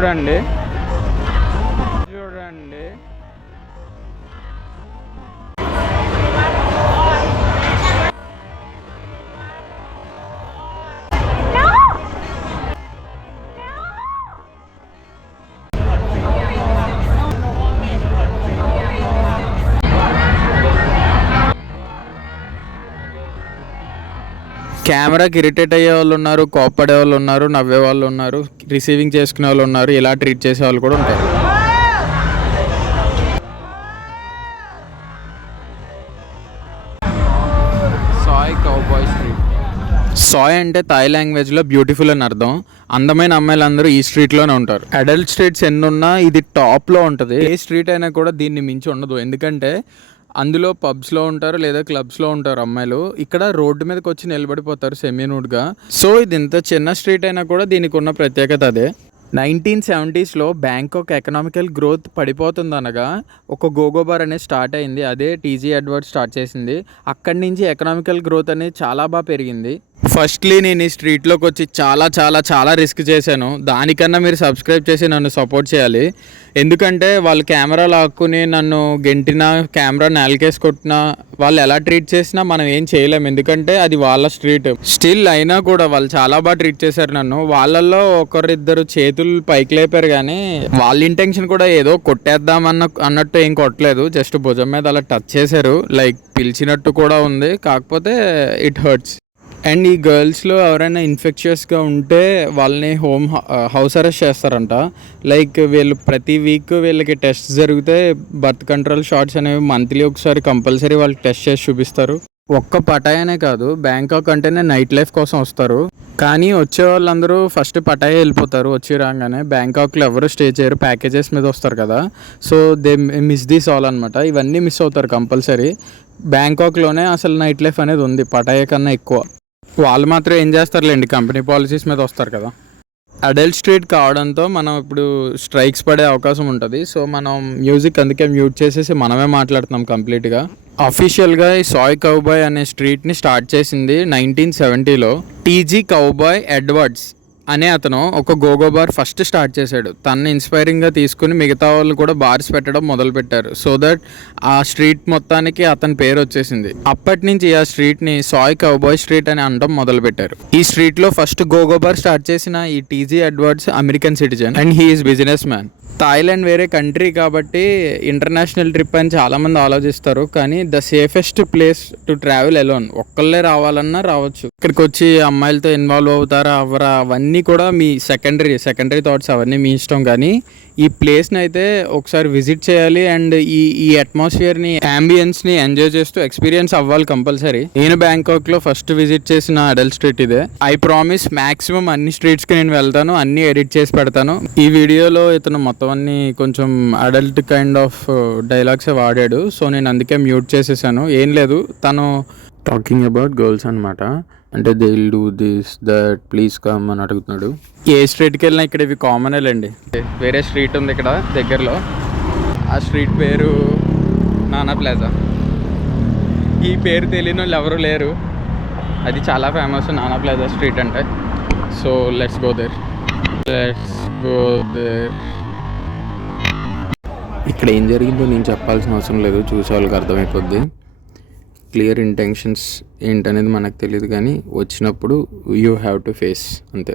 చూడండి చూడండి కెమెరాకి ఇరిటేట్ అయ్యే వాళ్ళు ఉన్నారు, కోప్పడే వాళ్ళు ఉన్నారు, నవ్వే వాళ్ళు ఉన్నారు, రిసీవింగ్ చేసుకునే వాళ్ళు ఉన్నారు, ఇలా ట్రీట్ చేసే వాళ్ళు కూడా ఉంటారు. Sai cowboy street. సాయ్ అంటే థాయ్ లాంగ్వేజ్లో బ్యూటిఫుల్ అని అర్థం. అందమైన అమ్మాయిలు అందరూ ఈ స్ట్రీట్లోనే ఉంటారు. అడల్ట్ స్ట్రీట్స్ ఎన్ని ఉన్నా ఇది టాప్లో ఉంటుంది. ఏ స్ట్రీట్ అయినా కూడా దీన్ని మించి ఉండదు. ఎందుకంటే అందులో పబ్స్లో ఉంటారు లేదా క్లబ్స్లో ఉంటారు అమ్మాయిలు. ఇక్కడ రోడ్డు మీదకి వచ్చి నిలబడిపోతారు సెమీ నూడ్గా. సో ఇది ఇంత చిన్న స్ట్రీట్ అయినా కూడా దీనికి ఉన్న ప్రత్యేకత అదే. 1970s బ్యాంకాక్ ఎకనామికల్ గ్రోత్ పడిపోతుందనగా ఒక గోగో బార్ అనేది స్టార్ట్ అయింది. అదే టీజీ ఎడ్వర్డ్స్ స్టార్ట్ చేసింది. అక్కడి నుంచి ఎకనామికల్ గ్రోత్ అనేది చాలా బాగా పెరిగింది. ఫస్ట్లీ నేను ఈ స్ట్రీట్లోకి వచ్చి చాలా చాలా చాలా రిస్క్ చేశాను. దానికన్నా మీరు సబ్స్క్రైబ్ చేసి నన్ను సపోర్ట్ చేయాలి. ఎందుకంటే వాళ్ళు కెమెరా లాక్కుని నన్ను గెంటినా, కెమెరా నేలకేసి కొట్టినా, వాళ్ళు ఎలా ట్రీట్ చేసినా మనం ఏం చేయలేము. ఎందుకంటే అది వాళ్ళ స్ట్రీట్. స్టిల్ అయినా కూడా వాళ్ళు చాలా బాగా ట్రీట్ చేశారు నన్ను. వాళ్ళల్లో ఒకరిద్దరు చేతులు పైకి లేపారు, కానీ వాళ్ళ ఇంటెన్షన్ కూడా ఏదో కొట్టేద్దాం అన్నట్టు ఏం కొట్టలేదు. జస్ట్ భుజం మీద అలా టచ్ చేశారు, లైక్ పిలిచినట్టు కూడా ఉంది. కాకపోతే ఇట్ హర్ట్స్. అండ్ ఈ గర్ల్స్లో ఎవరైనా ఇన్ఫెక్షియస్గా ఉంటే వాళ్ళని హౌస్ అరెస్ట్ చేస్తారంట. లైక్ వీళ్ళు ప్రతి వీక్ వీళ్ళకి టెస్ట్ జరిగితే బర్త్ కంట్రోల్ షాట్స్ అనేవి మంత్లీ ఒకసారి కంపల్సరీ వాళ్ళకి టెస్ట్ చేసి చూపిస్తారు. ఒక్క పటాయనే కాదు, బ్యాంకాక్ అంటేనే నైట్ లైఫ్ కోసం వస్తారు. కానీ వచ్చే వాళ్ళందరూ ఫస్ట్ పటాయ వెళ్ళిపోతారు. వచ్చి రాగానే బ్యాంకాక్లో ఎవరు స్టే చేయరు, ప్యాకేజెస్ మీద వస్తారు కదా. So they miss this all అనమాట. ఇవన్నీ మిస్ అవుతారు కంపల్సరీ. బ్యాంకాక్లోనే అసలు నైట్ లైఫ్ అనేది ఉంది పటాయ కన్నా ఎక్కువ. వాళ్ళు మాత్రం ఏం చేస్తారులేండి, కంపెనీ పాలసీస్ మీద వస్తారు కదా. అడల్ట్ స్ట్రీట్ కావడంతో మనం ఇప్పుడు స్ట్రైక్స్ పడే అవకాశం ఉంటుంది. సో మనం మ్యూజిక్ అందుకే మ్యూట్ చేసేసి మనమే మాట్లాడుతున్నాం కంప్లీట్గా. అఫీషియల్గా ఈ సాయ్ కౌబాయ్ అనే స్ట్రీట్ని స్టార్ట్ చేసింది 1970లో టీజీ కౌబాయ్ ఎడ్వర్డ్స్ అనే అతను ఒక గోగో బార్ ఫస్ట్ స్టార్ట్ చేశాడు. తనని ఇన్స్పైరింగ్గా తీసుకుని మిగతా వాళ్ళు కూడా బార్స్ పెట్టడం మొదలుపెట్టారు. సో దట్ ఆ స్ట్రీట్ మొత్తానికి అతని పేరు వచ్చేసింది. అప్పటి నుంచి ఆ స్ట్రీట్ని సాయ్ కౌబాయ్ స్ట్రీట్ అని అనడం మొదలుపెట్టారు. ఈ స్ట్రీట్లో ఫస్ట్ గోగో బార్ స్టార్ట్ చేసిన ఈ TG Edwards American citizen and he is business man. Thailand వేరే కంట్రీ కాబట్టి ఇంటర్నేషనల్ ట్రిప్ అని చాలామంది ఆలోచిస్తారు. కానీ the safest place to travel alone. ఒక్కళ్ళే రావాలన్నా రావచ్చు. ఇక్కడికి వచ్చి అమ్మాయిలతో ఇన్వాల్వ్ అవుతారా అవ్వరా అవన్నీ కూడా మీ సెకండరీ థాట్స్, అవన్నీ మీ ఇష్టం. కానీ ఈ ప్లేస్ని అయితే ఒకసారి విజిట్ చేయాలి. అండ్ ఈ అట్మాస్ఫియర్ని, అంబియన్స్ని ఎంజాయ్ చేస్తూ ఎక్స్పీరియన్స్ అవ్వాలి కంపల్సరీ. నేను బ్యాంకాక్లో ఫస్ట్ విజిట్ చేసిన అడల్ట్ స్ట్రీట్ ఇదే. ఐ ప్రామిస్ మ్యాక్సిమం అన్ని స్ట్రీట్స్కి నేను వెళ్తాను, అన్నీ ఎడిట్ చేసి పెడతాను. ఈ వీడియోలో ఇతను మొత్తం అన్ని కొంచెం అడల్ట్ కైండ్ ఆఫ్ డైలాగ్సే వాడాడు. సో నేను అందుకే మ్యూట్ చేసేసాను. ఏం లేదు, తను టాకింగ్ అబౌట్ గర్ల్స్ అనమాట. అంటే they will do this that please come అని అడుగుతున్నాడు. ఏ స్ట్రీట్కి వెళ్ళినా ఇక్కడ ఇవి కామనేలేండి. వేరే స్ట్రీట్ ఉంది ఇక్కడ దగ్గరలో. ఆ స్ట్రీట్ పేరు నానా ప్లాజా. ఈ పేరు తెలియని వాళ్ళు ఎవరు లేరు. అది చాలా ఫేమస్ నానా ప్లాజా స్ట్రీట్ అంటే. So let's go there. ఇక్కడ ఏం జరిగిందో నేను చెప్పాల్సిన అవసరం లేదు, చూసే వాళ్ళకి అర్థమైపోద్ది. క్లియర్ ఇంటెన్షన్స్ ఏంటనేది మనకు తెలియదు, కానీ వచ్చినప్పుడు యూ హ్యావ్ టు ఫేస్ అంతే.